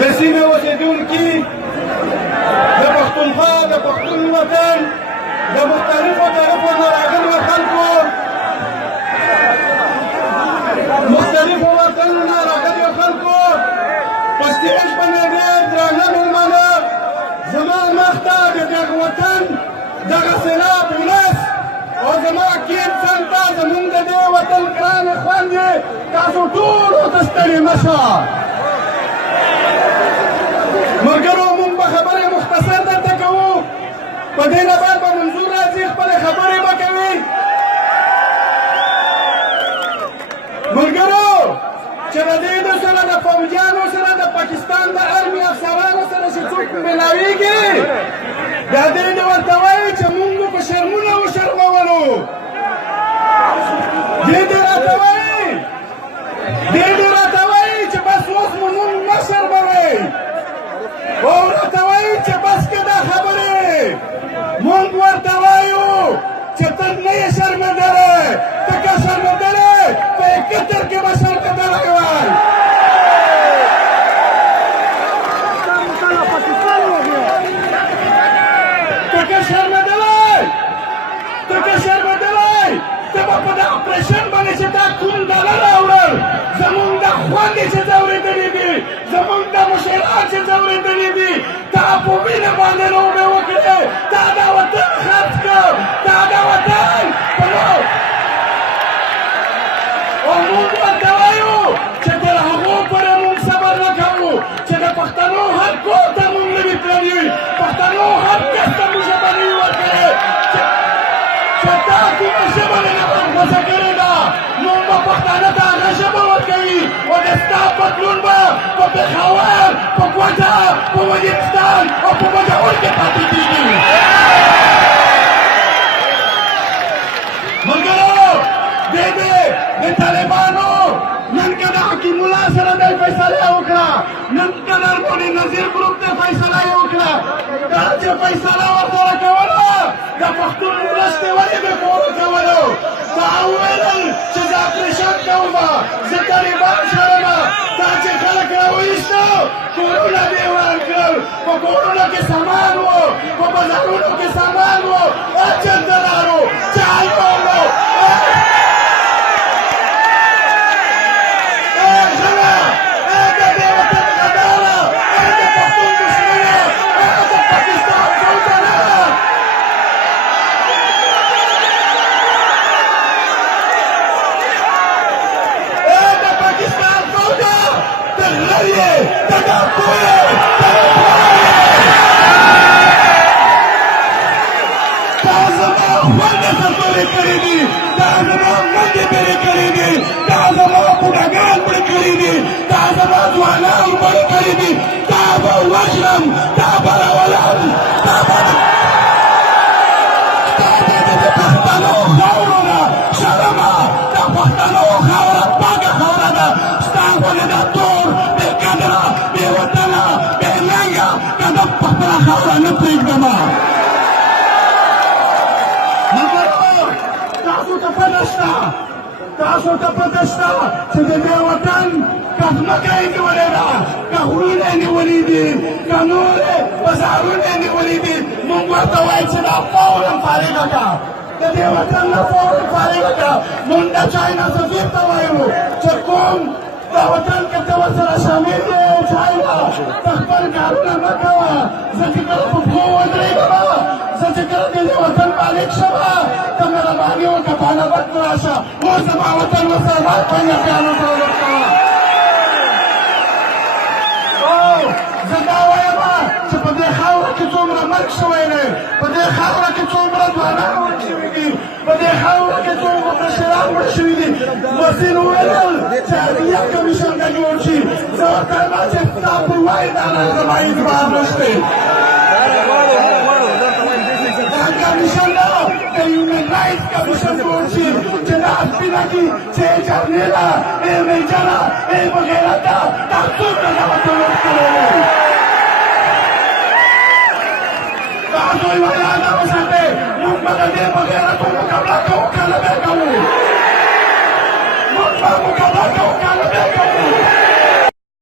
د سیمې اوسېدونکي د پښتونخوا د پښتون وطن د مختلفو طرفو نه راغلو خلکو په سټېج باندې ډېر درانه مېلمانه زما مخ ته د دغه وطن دغه سېلاب ولس او زما کیڼ څنګ ته زمونږ د دې وطن ګرانې خویندې تاسو ټولو ته ستړي مه شه ملګرو موږ به خبرې مختصر درته کوو په دې نه بعد به منظور راځي خپلې خبرې به کوي ملګرو چې د دې سره د فوجیانو سره د پاکستان د ارمي افسرانو سره چې څوک ملاویږي بیا دې ورته وایي چې موږ په شرمونه وشرمولو دې راته وایي چې بس اوس مو موږ مه شرموئ او راته وایي چې بس که دا خبرې موږ ورته وایو چې ته نه یې شرمېدلی ته که شرمېدلی په کتر کې به شرمېدلی وای ته که شرمېدلی ته به په د اپریشن باندې چې تا کوم ډالر راوړل زمونږ د خوندې چې ځورېدلي دي زمونږ د مشران چې ځورېدلي دي تا په وینه باندې لوبې وکړې تا دا وطن خرڅ کړ تا دا وطن او موږ ورته وایو چې تر هغو پورې موږ صبر نه کوو چې د پښتنو هر کور ته موږ نوي تللي پښتنو هر کس ته موږ ژبه نوي ورکړې چې تا کومه ژبه نه غوڅه کړې ده موږ به پښتانه ته هغه ژبه ورکوي او د ستا بدلون به په پېښور په کوټه په وزیرستان او په مجهول کې پاتې کېږي ملګرو د طالبانو نن که د حکیم الله سره دی فیصله وکړه نن که د ارموني نظیر ګروپ ته فیصله یې وکړه دا چې فیصله ورسره کوله د پښتون ولس ته ولې بې کوره کولو تا وویل چې زه اپریشن کوم زه طالبان شرمه تا چې خلک راوایستو کورونه دې وران کړل په کورونو کې سامان و په بازارونو کې سامان و چلته لارو چای وړو تاسو ته پته شته چې د دې وطن که ځمکه یې نیولې ده که غرونه یې نیولي دي که نورې بازارونه یې نیولي دي موږ ورته وایو چې دا فورا فارغه کړه د دې وطن نه فورا فارغه کړه موږ د چاینا سفیر ته وایو چې کوم دا وطن که ته ورسره شامل یې چاینا ته خپل کارونه مه کوه زه چې کله په پښو ودرېږم زه چې کله د دې وطن مالک شم ته مهرباني وکړه په حلبت مې راشه اوس زما وطن ورسره مات پنجابیانو سره ورکوه زه دا وایم چې په دې خاوره کې څومره مرګ شوی دی په دې خاوره کې څومره ځوانان مړه شوي دي په دې خاوره کې څومره مشران مړه شوي دي محسن وویل چې عدلیه کمیشن ته جوړ شي زه ورته وایم چې ستا پر وایي دا زما اعتبار نشته کمیشن دا د هیومن رایټس کمیشن جوړ شي چې دا سپینه دي چې جرنیله میجره بغیرته دا څومره دا وطن ورکړی تاسو یوه یاده وساتئ موږ به د دې بغیرتو مقابله کوو که نه به کوو موږ به مقابله